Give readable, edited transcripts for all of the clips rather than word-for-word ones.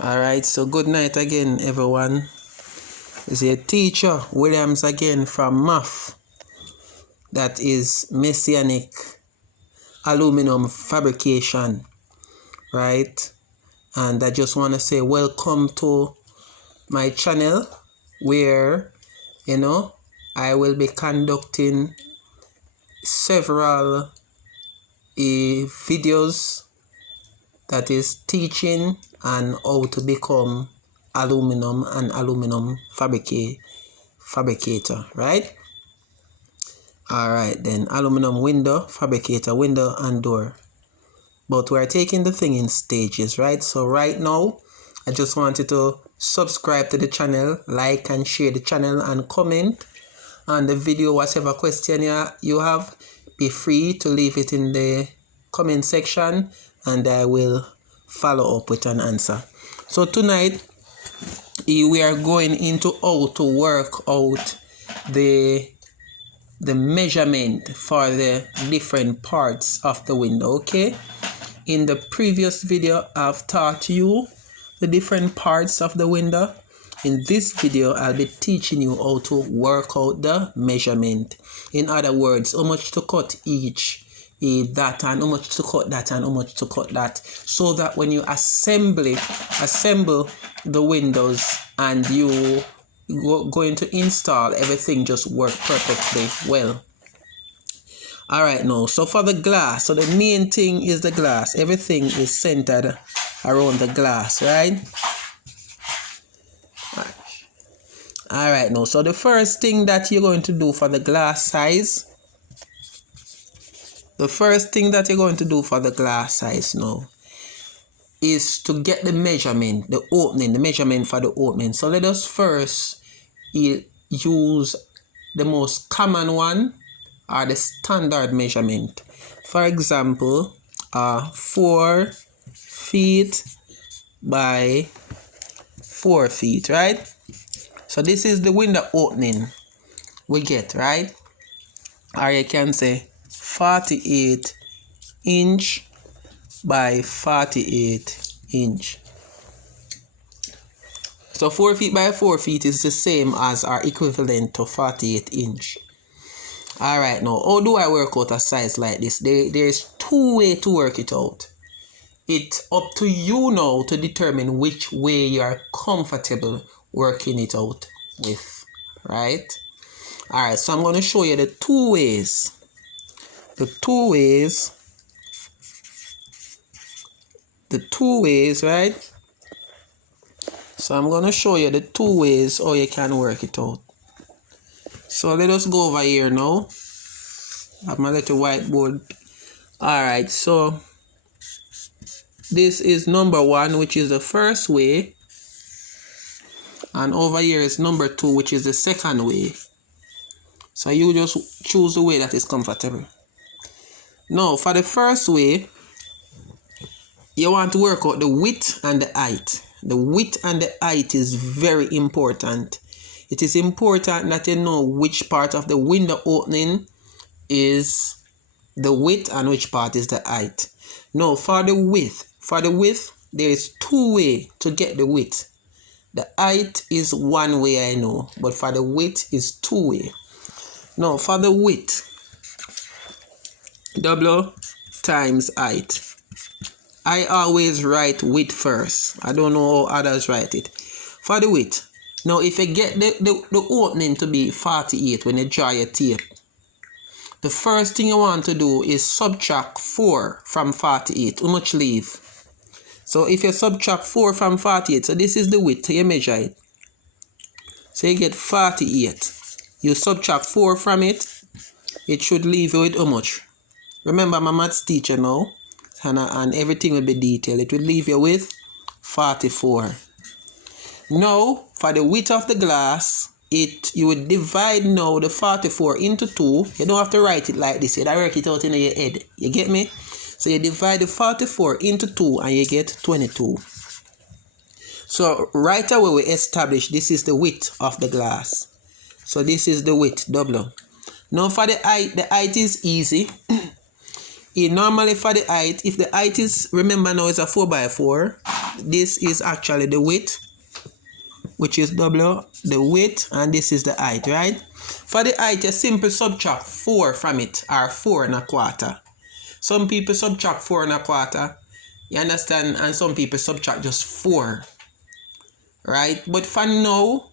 Alright, so good night again, everyone. It's your teacher, Williams again from Math. That is Messianic Aluminum Fabrication, right? And I just want to say welcome to my channel where, I will be conducting several videos that is teaching and how to become aluminum and aluminum fabricator, right? Alright then, aluminum window fabricator, window and door. But we're taking the thing in stages, right? So right now, I just wanted to subscribe to the channel, like and share the channel, and comment on the video. Whatever question you have, be free to leave it in the comment section and I will follow up with an answer. So tonight we are going into how to work out the measurement for the different parts of the window. Okay, in the previous video I've taught you the different parts of the window. In this video I'll be teaching you how to work out the measurement. In other words, how much to cut each that, and how much to cut that, and how much to cut that, so that when you assemble the windows and you going to install, everything just work perfectly well. Alright, now, so for the glass, so the main thing is the glass. Everything is centered around the glass, right? Alright, now, so the first thing that you're going to do for the glass size, now, is to get the measurement, the measurement for the opening. So let us first use the most common one, or the standard measurement. For example, 4 feet by 4 feet, right? So this is the window opening we get, right? Or you can say 48 inch by 48 inch. So 4 feet by 4 feet is the same as our equivalent to 48 inch. Alright, now, how do I work out a size like this? There's two ways to work it out. It's up to you now to determine which way you are comfortable working it out with, right? Alright, so I'm going to show you the two ways. The two ways, right? So I'm going to show you the two ways how you can work it out. So let us go over here now. I have my little whiteboard. Alright, so this is number 1, which is the first way. And over here is number 2, which is the second way. So you just choose the way that is comfortable. Now, for the first way, you want to work out the width and the height. The width and the height is very important. It is important that you know which part of the window opening is the width and which part is the height. Now, for the width, there is 2 ways to get the width. The height is 1 way, I know, but for the width is 2 ways. Now, for the width, W times height. I always write width first. I don't know how others write it. For the width, now if you get the opening to be 48 when you draw your tape, the first thing you want to do is subtract 4 from 48. How much leave? So if you subtract 4 from 48, so this is the width, you measure it. So you get 48. You subtract 4 from it, it should leave you with how much? Remember, I'm a maths teacher now, and everything will be detailed. It will leave you with 44. Now, for the width of the glass, you would divide now the 44 into 2. You don't have to write it like this. You work it out in your head. You get me? So you divide the 44 into 2 and you get 22. So right away we establish this is the width of the glass. So this is the width, W. Now for the height is easy. Normally for the height, if the height is, remember now it's a 4x4, this is actually the width, which is W, the width, and this is the height, right? For the height, you simply subtract 4 from it, or 4 1/4. Some people subtract 4 1/4, you understand, and some people subtract just 4, right? But for now,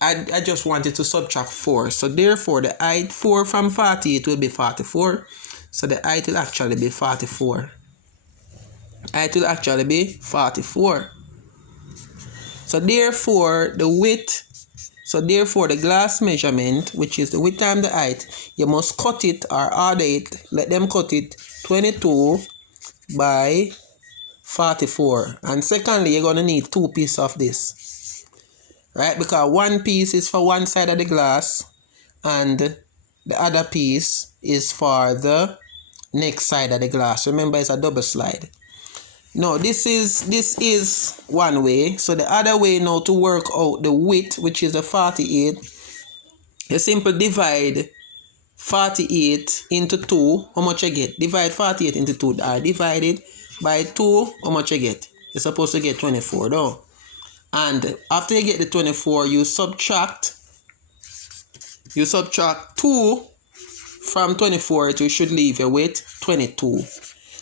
I just wanted to subtract 4. So therefore, the height 4 from 48 will be 44. So the height will actually be 44. Height will actually be 44. So therefore, the width, so therefore the glass measurement, which is the width times the height, you must cut it or add it, let them cut it 22 by 44. And secondly, you're going to need 2 pieces of this. Right, because 1 piece is for one side of the glass and the other piece is for the next side of the glass. Remember, it's a double slide. Now, this is one way. So the other way now to work out the width, which is the 48, you simply divide 48 into 2. How much you get? Divide 48 into 2. Or divide it by 2. How much you get? You're supposed to get 24, though. And after you get the 24, you subtract 2 from 24, you should leave you with 22.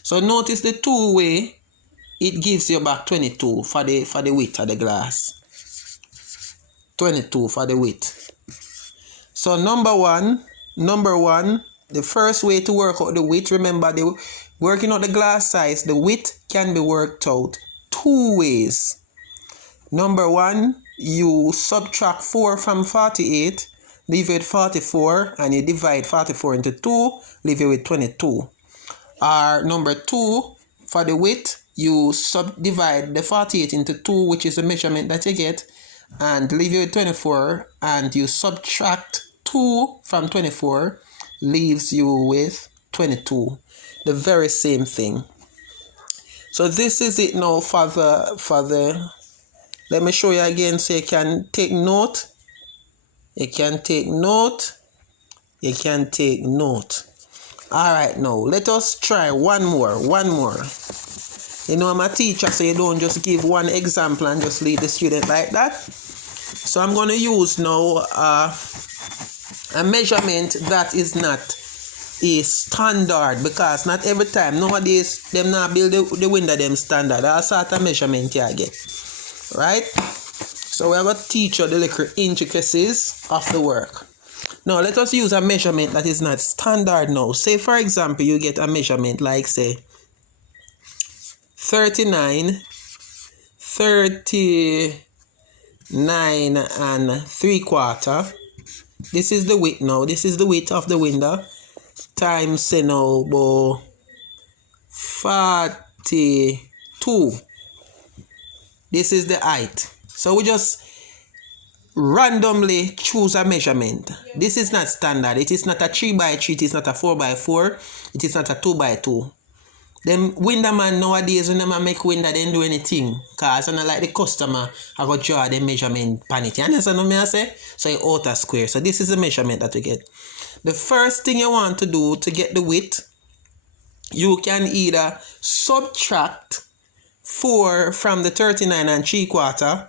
So notice the 2 way, it gives you back 22 for the width of the glass. 22 for the width. So number one, the first way to work out the width, remember, working out the glass size, the width can be worked out 2 ways. Number 1, you subtract 4 from 48, leave it 44, and you divide 44 into 2, leave it with 22. Or number 2, for the width, you subdivide the 48 into 2, which is the measurement that you get, and leave it with 24, and you subtract 2 from 24, leaves you with 22. The very same thing. So this is it now for the let me show you again so you can take note. You can take note. Alright, now let us try one more. You know, I'm a teacher, so you don't just give one example and just leave the student like that. So I'm going to use now a measurement that is not a standard, because not every time nowadays them not build the window them standard. All sort of measurement you get. Right? So we're going to teach you the little intricacies of the work. Now let us use a measurement that is not standard now. Say for example you get a measurement like say 39 and 3/4. This is the width now. This is the width of the window. Times say now about 42. This is the height. So we just randomly choose a measurement. This is not standard. It is not a 3x3. It is not a 4x4. It is not a 2x2. Them window man nowadays, when they make window, they don't do anything. Because it's not like the customer, I got draw the measurement pan it. You understand what I say? So you outer square. So this is the measurement that you get. The first thing you want to do to get the width, you can either subtract 4 from the 39 and 3/4,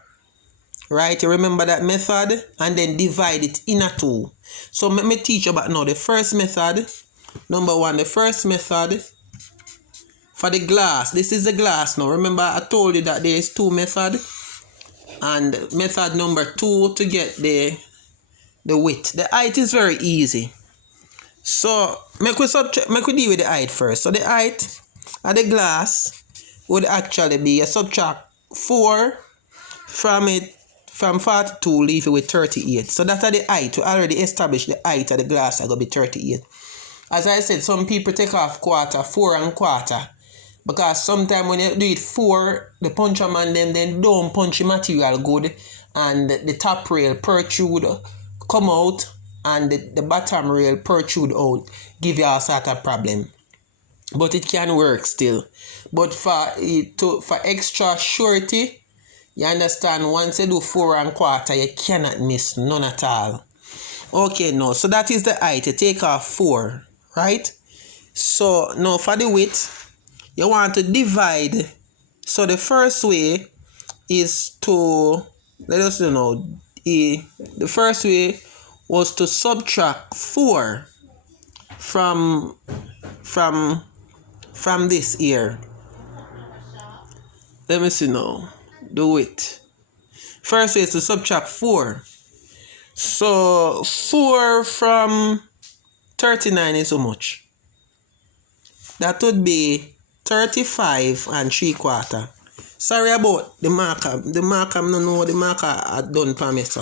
right? You remember that method, and then divide it in a 2. So let me teach you about now the first method. Number 1, the first method for the glass. This is the glass now. Remember I told you that there is 2 methods, and method number 2 to get the width. The height is very easy. So make we deal with the height first. So the height of the glass would actually be a subtract 4 from 42, leave it with 38. So that's the height. We already established the height of the glass are going to be 38. As I said, some people take off 4 1/4. Because sometimes when you do it 4, the puncher man them don't punch the material good, and the top rail protrude come out and the bottom rail protrude out, give you a sort of problem. But it can work still. But for extra surety, you understand, once you do 4 1/4, you cannot miss none at all. Okay, no. So that is the height. You take off 4, right? So now for the width, you want to divide. So the first way is to, let us know, the first way was to subtract 4 from this here. Let me see now. The width. First way is to subtract 4. So 4 from 39 is how much? That would be 35 3/4. Sorry about the marker. The marker, I don't know what the marker had done for me, sir.